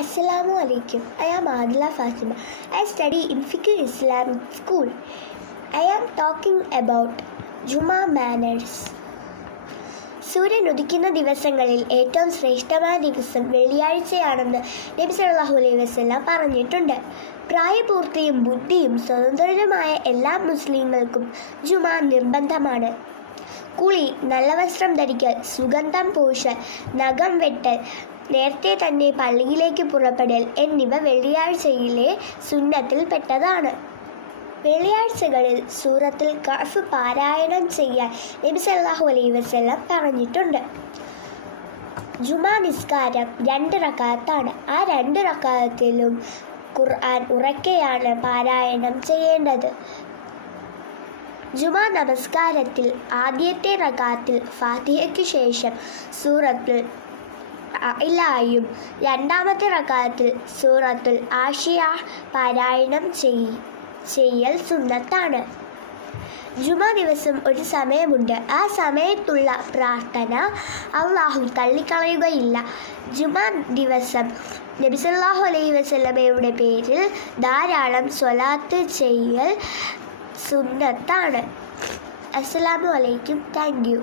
Assalamu alaikum. I am Adila Fatima. I study in Fiqh Islamic School. I am talking about Juma manners. സൂര്യൻ ഉദിക്കുന്ന ദിവസങ്ങളിൽ ഏറ്റവും ശ്രേഷ്ഠമായ ദിവസം വെള്ളിയാഴ്ചയാണെന്ന് നബി സല്ലല്ലാഹു അലൈഹി വസല്ലം പറഞ്ഞിട്ടുണ്ട്. പ്രായപൂർത്തിയും ബുദ്ധിയും സ്വതന്ത്രരുമായ എല്ലാ മുസ്ലിങ്ങൾക്കും ജുമാ നിർബന്ധമാണ്. കുളി, നല്ല വസ്ത്രം ധരിക്കൽ, സുഗന്ധം പൂശൽ, നഖം വെട്ടൽ, നേരത്തെ തന്നെ പള്ളിയിലേക്ക് പുറപ്പെടൽ എന്നിവ വെള്ളിയാഴ്ചയിലെ സുന്നത്തിൽ പെട്ടതാണ്. വെള്ളിയാഴ്ചകളിൽ സൂറത്തുൽ കഹ്ഫ് പാരായണം ചെയ്യാൻ നബി സല്ലല്ലാഹു അലൈഹി വസല്ലം പറഞ്ഞിട്ടുണ്ട്. ജുമാ നിസ്കാരം 2 റക്അത്താണ്. ആ 2 റക്അത്തിലും ഖുർആൻ ഉറക്കെയാണ് പാരായണം ചെയ്യേണ്ടത്. ജുമാ നമസ്കാരത്തിൽ ആദ്യത്തെ റക്അത്തിൽ ഫാത്തിഹയ്ക്ക് ശേഷം സൂറത്തുൽ അഅ്ലായും രണ്ടാമത്തെ റക്അത്തിൽ സൂറത്തുൽ ആശിയ പാരായണം ചെയ്യൽ സുന്നത്താണ്. ജുമാ ദിവസം ഒരു സമയമുണ്ട്. ആ സമയത്തുള്ള പ്രാർത്ഥന അള്ളാഹു തള്ളിക്കളയുകയില്ല. ജുമാ ദിവസം നബി സല്ലല്ലാഹു അലൈഹി വസല്ലമയുടെ പേരിൽ ധാരാളം സ്വലാത്ത് ചെയ്യൽ സുന്നത്താണ്. അസ്സലാമു അലൈക്കും. Thank you.